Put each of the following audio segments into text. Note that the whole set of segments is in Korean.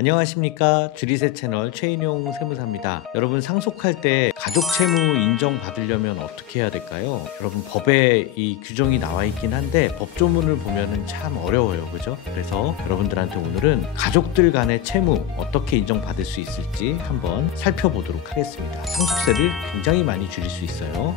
안녕하십니까. 주리세 채널 최인용 세무사입니다. 여러분, 상속할 때 가족 채무 인정받으려면 어떻게 해야 될까요? 여러분, 법에 이 규정이 나와 있긴 한데 법조문을 보면은 참 어려워요. 그죠? 그래서 여러분들한테 오늘은 가족들 간의 채무 어떻게 인정받을 수 있을지 한번 살펴보도록 하겠습니다. 상속세를 굉장히 많이 줄일 수 있어요.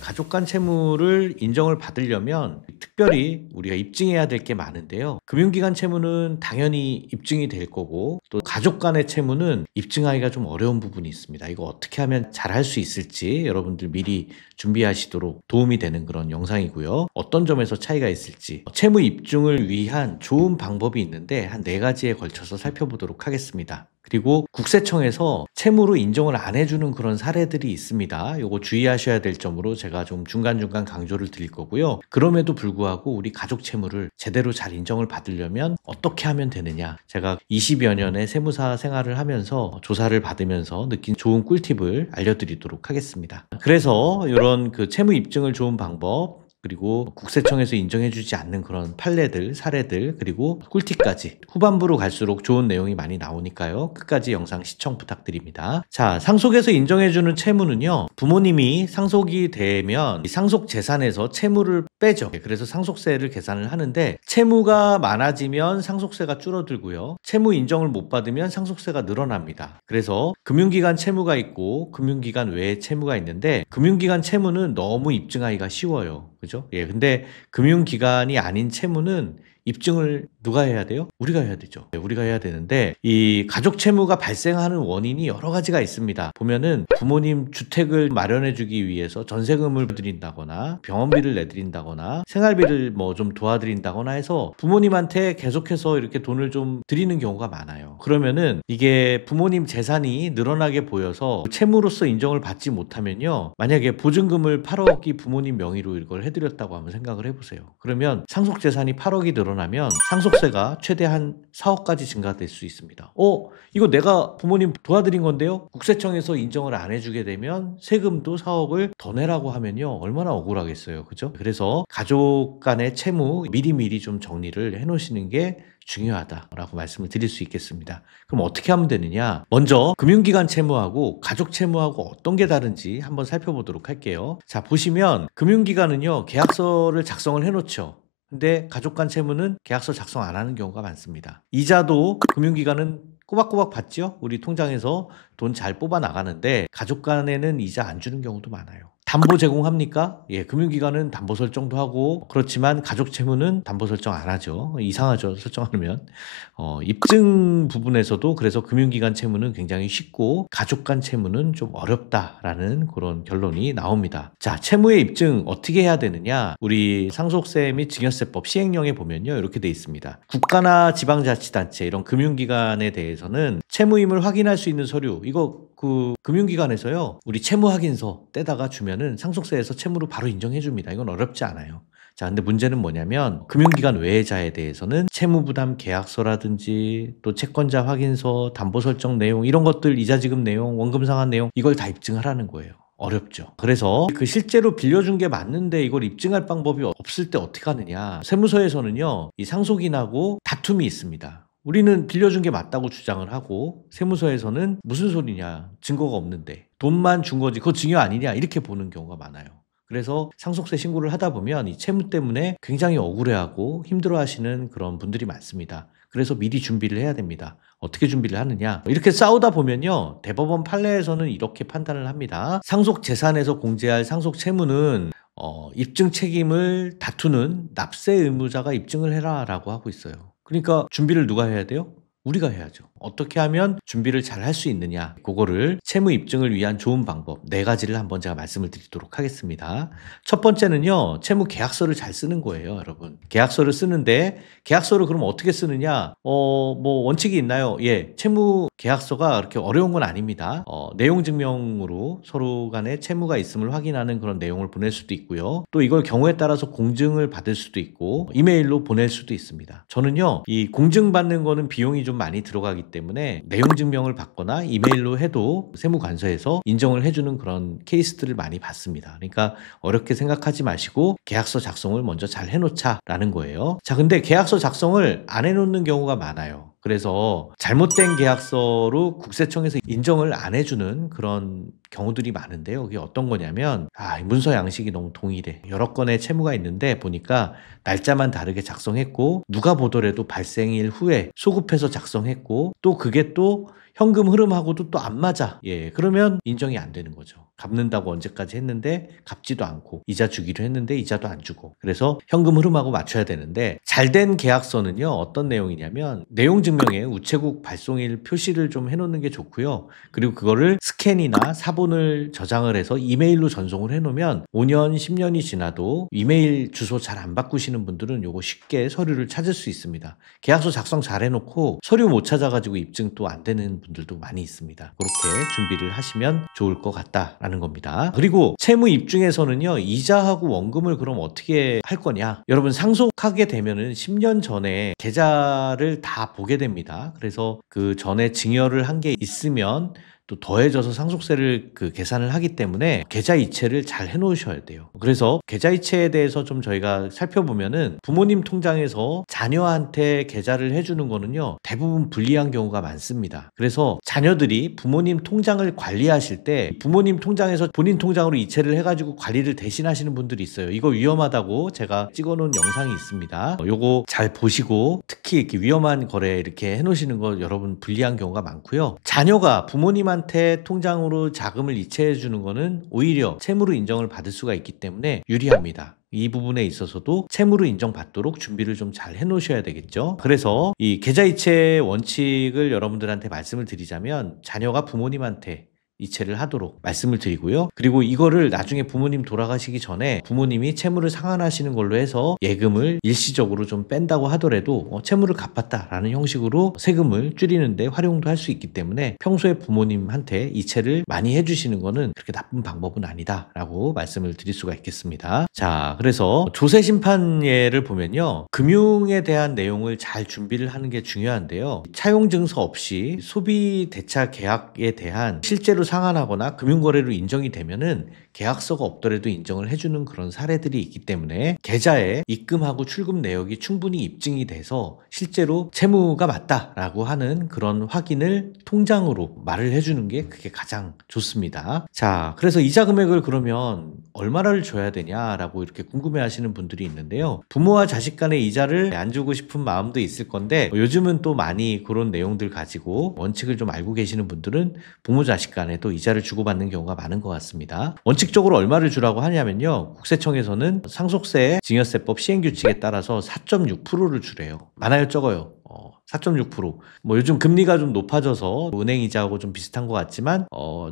가족 간 채무를 인정을 받으려면 특별히 우리가 입증해야 될 게 많은데요. 금융기관 채무는 당연히 입증이 될 거고, 또 가족 간의 채무는 입증하기가 좀 어려운 부분이 있습니다. 이거 어떻게 하면 잘 할 수 있을지 여러분들 미리 준비하시도록 도움이 되는 그런 영상이고요. 어떤 점에서 차이가 있을지, 채무 입증을 위한 좋은 방법이 있는데 한 4가지에 걸쳐서 살펴보도록 하겠습니다. 그리고 국세청에서 채무로 인정을 안 해주는 그런 사례들이 있습니다. 요거 주의하셔야 될 점으로 제가 좀 중간중간 강조를 드릴 거고요. 그럼에도 불구하고 우리 가족 채무를 제대로 잘 인정을 받으려면 어떻게 하면 되느냐, 제가 20여 년의 세무사 생활을 하면서 조사를 받으면서 느낀 좋은 꿀팁을 알려드리도록 하겠습니다. 그래서 이런 그 채무 입증을 좋은 방법, 그리고 국세청에서 인정해주지 않는 그런 판례들, 사례들, 그리고 꿀팁까지 후반부로 갈수록 좋은 내용이 많이 나오니까요. 끝까지 영상 시청 부탁드립니다. 자, 상속에서 인정해주는 채무는요, 부모님이 상속이 되면 상속 재산에서 채무를 빼죠. 그래서 상속세를 계산을 하는데, 채무가 많아지면 상속세가 줄어들고요, 채무 인정을 못 받으면 상속세가 늘어납니다. 그래서 금융기관 채무가 있고 금융기관 외의 채무가 있는데, 금융기관 채무는 너무 입증하기가 쉬워요. 그죠? 예, 근데 금융기관이 아닌 채무는 입증을 누가 해야 돼요? 우리가 해야 되죠. 네, 우리가 해야 되는데, 이 가족 채무가 발생하는 원인이 여러 가지가 있습니다. 보면은 부모님 주택을 마련해 주기 위해서 전세금을 드린다거나 병원비를 내드린다거나 생활비를 뭐 좀 도와드린다거나 해서 부모님한테 계속해서 이렇게 돈을 좀 드리는 경우가 많아요. 그러면은 이게 부모님 재산이 늘어나게 보여서 채무로서 인정을 받지 못하면요, 만약에 보증금을 8억이 부모님 명의로 이걸 해드렸다고 한번 생각을 해보세요. 그러면 상속 재산이 8억이 늘어나면 상속세가 최대 한 4억까지 증가될 수 있습니다. 이거 내가 부모님 도와드린 건데요, 국세청에서 인정을 안 해주게 되면 세금도 4억을 더 내라고 하면요, 얼마나 억울하겠어요. 그죠? 그래서 가족 간의 채무 미리미리 좀 정리를 해놓으시는 게 중요하다라고 말씀을 드릴 수 있겠습니다. 그럼 어떻게 하면 되느냐? 먼저 금융기관 채무하고 가족 채무하고 어떤 게 다른지 한번 살펴보도록 할게요. 자, 보시면 금융기관은요, 계약서를 작성을 해놓죠. 근데 가족 간 채무는 계약서 작성 안 하는 경우가 많습니다. 이자도 금융기관은 꼬박꼬박 받죠. 우리 통장에서 돈 잘 뽑아 나가는데 가족 간에는 이자 안 주는 경우도 많아요. 담보 제공합니까? 예, 금융기관은 담보 설정도 하고 그렇지만 가족 채무는 담보 설정 안 하죠. 이상하죠, 설정하면. 입증 부분에서도 그래서 금융기관 채무는 굉장히 쉽고 가족 간 채무는 좀 어렵다라는 그런 결론이 나옵니다. 자, 채무의 입증 어떻게 해야 되느냐? 우리 상속세 및 증여세법 시행령에 보면요, 이렇게 돼 있습니다. 국가나 지방자치단체 이런 금융기관에 대해서는 채무임을 확인할 수 있는 서류, 이거 그 금융기관에서요, 우리 채무 확인서 떼다가 주면은 상속세에서 채무로 바로 인정해 줍니다. 이건 어렵지 않아요. 자, 근데 문제는 뭐냐면 금융기관 외자에 대해서는 채무부담 계약서라든지 또 채권자 확인서, 담보 설정 내용, 이런 것들, 이자 지급 내용, 원금 상환 내용, 이걸 다 입증하라는 거예요. 어렵죠. 그래서 그 실제로 빌려준 게 맞는데 이걸 입증할 방법이 없을 때 어떻게 하느냐? 세무서에서는요, 이 상속인하고 다툼이 있습니다. 우리는 빌려준 게 맞다고 주장을 하고 세무서에서는 무슨 소리냐, 증거가 없는데 돈만 준 거지 그거 증여 아니냐, 이렇게 보는 경우가 많아요. 그래서 상속세 신고를 하다 보면 이 채무 때문에 굉장히 억울해하고 힘들어하시는 그런 분들이 많습니다. 그래서 미리 준비를 해야 됩니다. 어떻게 준비를 하느냐, 이렇게 싸우다 보면요, 대법원 판례에서는 이렇게 판단을 합니다. 상속 재산에서 공제할 상속 채무는 입증 책임을 다투는 납세 의무자가 입증을 해라라고 하고 있어요. 그러니까 준비를 누가 해야 돼요? 우리가 해야죠. 어떻게 하면 준비를 잘 할 수 있느냐, 그거를 채무 입증을 위한 좋은 방법 4가지를 한번 제가 말씀을 드리도록 하겠습니다. 첫 번째는요, 채무 계약서를 잘 쓰는 거예요. 여러분, 계약서를 쓰는데 계약서를 그럼 어떻게 쓰느냐, 뭐 원칙이 있나요? 예, 채무 계약서가 그렇게 어려운 건 아닙니다. 내용 증명으로 서로 간에 채무가 있음을 확인하는 그런 내용을 보낼 수도 있고요, 또 이걸 경우에 따라서 공증을 받을 수도 있고 이메일로 보낼 수도 있습니다. 저는요, 이 공증 받는 거는 비용이 좀 좀 많이 들어가기 때문에 내용 증명을 받거나 이메일로 해도 세무관서에서 인정을 해주는 그런 케이스들을 많이 봤습니다. 그러니까 어렵게 생각하지 마시고 계약서 작성을 먼저 잘 해놓자라는 거예요. 자, 근데 계약서 작성을 안 해놓는 경우가 많아요. 그래서 잘못된 계약서로 국세청에서 인정을 안 해주는 그런 경우들이 많은데요. 그게 어떤 거냐면 문서 양식이 너무 동일해. 여러 건의 채무가 있는데 보니까 날짜만 다르게 작성했고 누가 보더라도 발생일 후에 소급해서 작성했고 또 그게 또 현금 흐름하고도 또 안 맞아. 예, 그러면 인정이 안 되는 거죠. 갚는다고 언제까지 했는데 갚지도 않고 이자 주기로 했는데 이자도 안 주고 그래서 현금 흐름하고 맞춰야 되는데 잘된 계약서는요 어떤 내용이냐면 내용 증명에 우체국 발송일 표시를 좀 해놓는 게 좋고요. 그리고 그거를 스캔이나 사본을 저장을 해서 이메일로 전송을 해놓으면 5년 10년이 지나도 이메일 주소 잘 안 바꾸시는 분들은 요거 쉽게 서류를 찾을 수 있습니다. 계약서 작성 잘 해놓고 서류 못 찾아가지고 입증 또 안 되는 분들도 많이 있습니다. 그렇게 준비를 하시면 좋을 것 같다라는 겁니다. 그리고 채무 입증에서는요 이자하고 원금을 그럼 어떻게 할 거냐, 여러분 상속하게 되면은 10년 전에 계좌를 다 보게 됩니다. 그래서 그 전에 증여를 한 게 있으면 또 더해져서 상속세를 계산을 하기 때문에 계좌 이체를 잘 해놓으셔야 돼요. 그래서 계좌 이체에 대해서 좀 저희가 살펴보면은 부모님 통장에서 자녀한테 계좌를 해주는 거는요 대부분 불리한 경우가 많습니다. 그래서 자녀들이 부모님 통장을 관리하실 때 부모님 통장에서 본인 통장으로 이체를 해가지고 관리를 대신 하시는 분들이 있어요. 이거 위험하다고 제가 찍어놓은 영상이 있습니다. 요거 잘 보시고 특히 이렇게 위험한 거래 이렇게 해놓으시는 거 여러분 불리한 경우가 많고요. 자녀가 부모님한테 통장으로 자금을 이체해 주는 거는 오히려 채무로 인정을 받을 수가 있기 때문에 유리합니다. 이 부분에 있어서도 채무로 인정받도록 준비를 좀 잘 해놓으셔야 되겠죠. 그래서 이 계좌이체 원칙을 여러분들한테 말씀을 드리자면 자녀가 부모님한테 이체를 하도록 말씀을 드리고요. 그리고 이거를 나중에 부모님 돌아가시기 전에 부모님이 채무를 상환하시는 걸로 해서 예금을 일시적으로 좀 뺀다고 하더라도 채무를 갚았다라는 형식으로 세금을 줄이는데 활용도 할 수 있기 때문에 평소에 부모님한테 이체를 많이 해주시는 거는 그렇게 나쁜 방법은 아니다라고 말씀을 드릴 수가 있겠습니다. 자, 그래서 조세심판예를 보면요. 금융에 대한 내용을 잘 준비를 하는 게 중요한데요. 차용증서 없이 소비대차 계약에 대한 실제로 상환하거나 금융거래로 인정이 되면은 계약서가 없더라도 인정을 해주는 그런 사례들이 있기 때문에 계좌에 입금하고 출금 내역이 충분히 입증이 돼서 실제로 채무가 맞다라고 하는 그런 확인을 통장으로 말을 해주는 게 그게 가장 좋습니다. 자, 그래서 이자 금액을 그러면 얼마를 줘야 되냐라고 이렇게 궁금해하시는 분들이 있는데요. 부모와 자식 간의 이자를 안 주고 싶은 마음도 있을 건데 요즘은 또 많이 그런 내용들 가지고 원칙을 좀 알고 계시는 분들은 부모 자식 간에 또 이자를 주고받는 경우가 많은 것 같습니다. 원칙적으로 얼마를 주라고 하냐면요. 국세청에서는 상속세 증여세법 시행규칙에 따라서 4.6%를 주래요. 많아요, 적어요? 4.6%. 뭐 요즘 금리가 좀 높아져서 은행 이자하고 좀 비슷한 것 같지만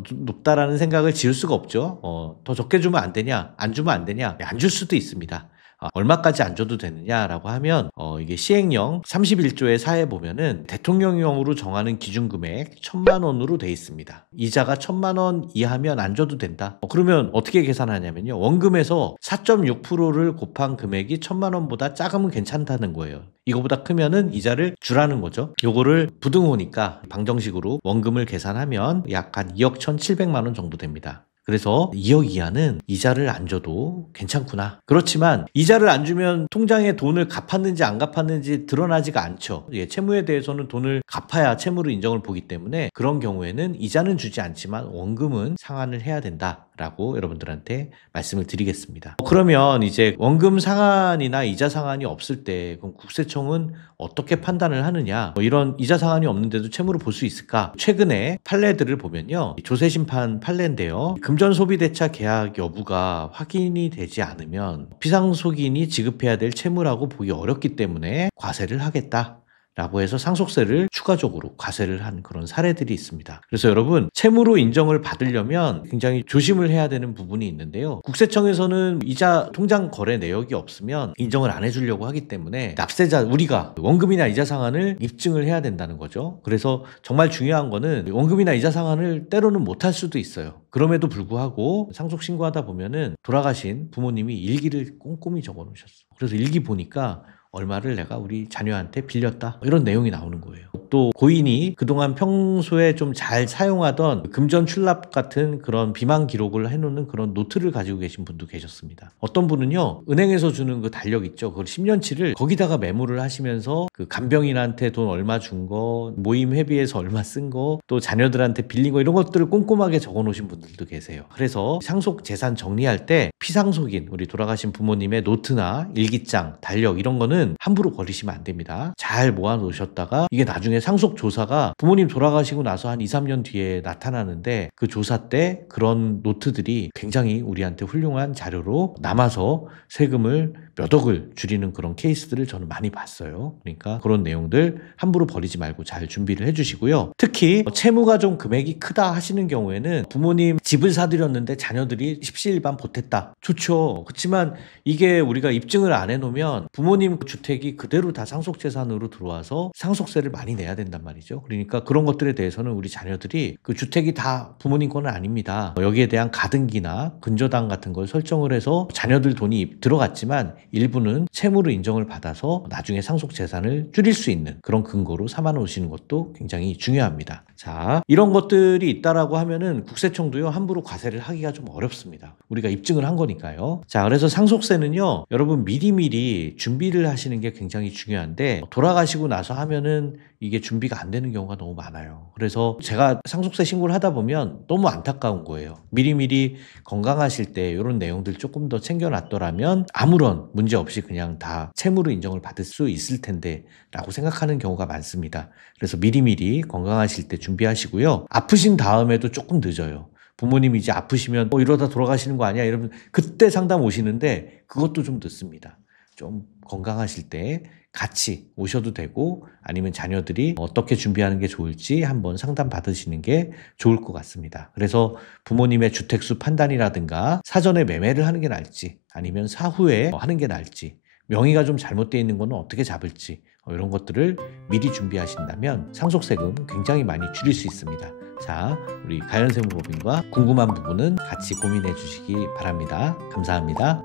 좀 높다라는 생각을 지울 수가 없죠. 더 적게 주면 안 되냐? 안 주면 안 되냐? 안 줄 수도 있습니다. 얼마까지 안 줘도 되느냐라고 하면 이게 시행령 31조의 사에 보면은 대통령령으로 정하는 기준금액 1,000만 원으로 돼 있습니다. 이자가 1,000만 원 이하면 안 줘도 된다. 그러면 어떻게 계산하냐면요. 원금에서 4.6%를 곱한 금액이 1,000만 원보다 작으면 괜찮다는 거예요. 이거보다 크면은 이자를 주라는 거죠. 요거를 부등호니까 방정식으로 원금을 계산하면 약 한 2억 1,700만 원 정도 됩니다. 그래서 2억 이하는 이자를 안 줘도 괜찮구나. 그렇지만 이자를 안 주면 통장에 돈을 갚았는지 안 갚았는지 드러나지가 않죠. 채무에 대해서는 돈을 갚아야 채무로 인정을 보기 때문에 그런 경우에는 이자는 주지 않지만 원금은 상환을 해야 된다라고 여러분들한테 말씀을 드리겠습니다. 그러면 이제 원금 상환이나 이자 상환이 없을 때 그럼 국세청은 어떻게 판단을 하느냐? 이런 이자 상환이 없는데도 채무를 볼 수 있을까? 최근에 판례들을 보면요. 조세심판 판례인데요. 금전 소비대차 계약 여부가 확인이 되지 않으면 비상속인이 지급해야 될 채무라고 보기 어렵기 때문에 과세를 하겠다. 라고 해서 상속세를 추가적으로 과세를 한 그런 사례들이 있습니다. 그래서 여러분 채무로 인정을 받으려면 굉장히 조심을 해야 되는 부분이 있는데요. 국세청에서는 이자 통장 거래 내역이 없으면 인정을 안 해주려고 하기 때문에 납세자 우리가 원금이나 이자 상환을 입증을 해야 된다는 거죠. 그래서 정말 중요한 거는 원금이나 이자 상환을 때로는 못할 수도 있어요. 그럼에도 불구하고 상속 신고하다 보면은 돌아가신 부모님이 일기를 꼼꼼히 적어 놓으셨어. 그래서 일기 보니까 얼마를 내가 우리 자녀한테 빌렸다 이런 내용이 나오는 거예요. 또 고인이 그동안 평소에 좀 잘 사용하던 금전 출납 같은 그런 비만 기록을 해놓는 그런 노트를 가지고 계신 분도 계셨습니다. 어떤 분은요, 은행에서 주는 그 달력 있죠, 그걸 10년치를 거기다가 메모를 하시면서 그 간병인한테 돈 얼마 준 거, 모임 회비에서 얼마 쓴 거, 또 자녀들한테 빌린 거, 이런 것들을 꼼꼼하게 적어 놓으신 분들도 계세요. 그래서 상속 재산 정리할 때 피상속인, 우리 돌아가신 부모님의 노트나 일기장, 달력 이런 거는 함부로 버리시면 안 됩니다. 잘 모아 놓으셨다가 이게 나중에 상속 조사가 부모님 돌아가시고 나서 한 2, 3년 뒤에 나타나는데, 그 조사 때 그런 노트들이 굉장히 우리한테 훌륭한 자료로 남아서 세금을 몇 억을 줄이는 그런 케이스들을 저는 많이 봤어요. 그러니까 그런 내용들 함부로 버리지 말고 잘 준비를 해주시고요. 특히 채무가 좀 금액이 크다 하시는 경우에는, 부모님 집을 사드렸는데 자녀들이 십시일반 보탰다. 좋죠. 그렇지만 이게 우리가 입증을 안 해놓으면 부모님 주택이 그대로 다 상속재산으로 들어와서 상속세를 많이 내야 된단 말이죠. 그러니까 그런 것들에 대해서는 우리 자녀들이 그 주택이 다 부모님 거는 아닙니다, 여기에 대한 가등기나 근저당 같은 걸 설정을 해서 자녀들 돈이 들어갔지만 일부는 채무로 인정을 받아서 나중에 상속재산을 줄일 수 있는 그런 근거로 삼아 놓으시는 것도 굉장히 중요합니다. 자, 이런 것들이 있다라고 하면은 국세청도요, 함부로 과세를 하기가 좀 어렵습니다. 우리가 입증을 한 거니까요. 자, 그래서 상속세는요, 여러분 미리미리 준비를 하시는 게 굉장히 중요한데, 돌아가시고 나서 하면은 이게 준비가 안 되는 경우가 너무 많아요. 그래서 제가 상속세 신고를 하다 보면 너무 안타까운 거예요. 미리미리 건강하실 때 이런 내용들 조금 더 챙겨놨더라면 아무런 문제 없이 그냥 다 채무로 인정을 받을 수 있을 텐데 라고 생각하는 경우가 많습니다. 그래서 미리미리 건강하실 때 준비하시고요. 아프신 다음에도 조금 늦어요. 부모님이 이제 아프시면 이러다 돌아가시는 거 아니야 이러면 그때 상담 오시는데, 그것도 좀 늦습니다. 좀 건강하실 때 같이 오셔도 되고, 아니면 자녀들이 어떻게 준비하는 게 좋을지 한번 상담 받으시는 게 좋을 것 같습니다. 그래서 부모님의 주택수 판단이라든가 사전에 매매를 하는 게 나을지 아니면 사후에 하는 게 나을지, 명의가 좀 잘못되어 있는 거는 어떻게 잡을지, 이런 것들을 미리 준비하신다면 상속세금 굉장히 많이 줄일 수 있습니다. 자, 우리 가연세무법인과 궁금한 부분은 같이 고민해 주시기 바랍니다. 감사합니다.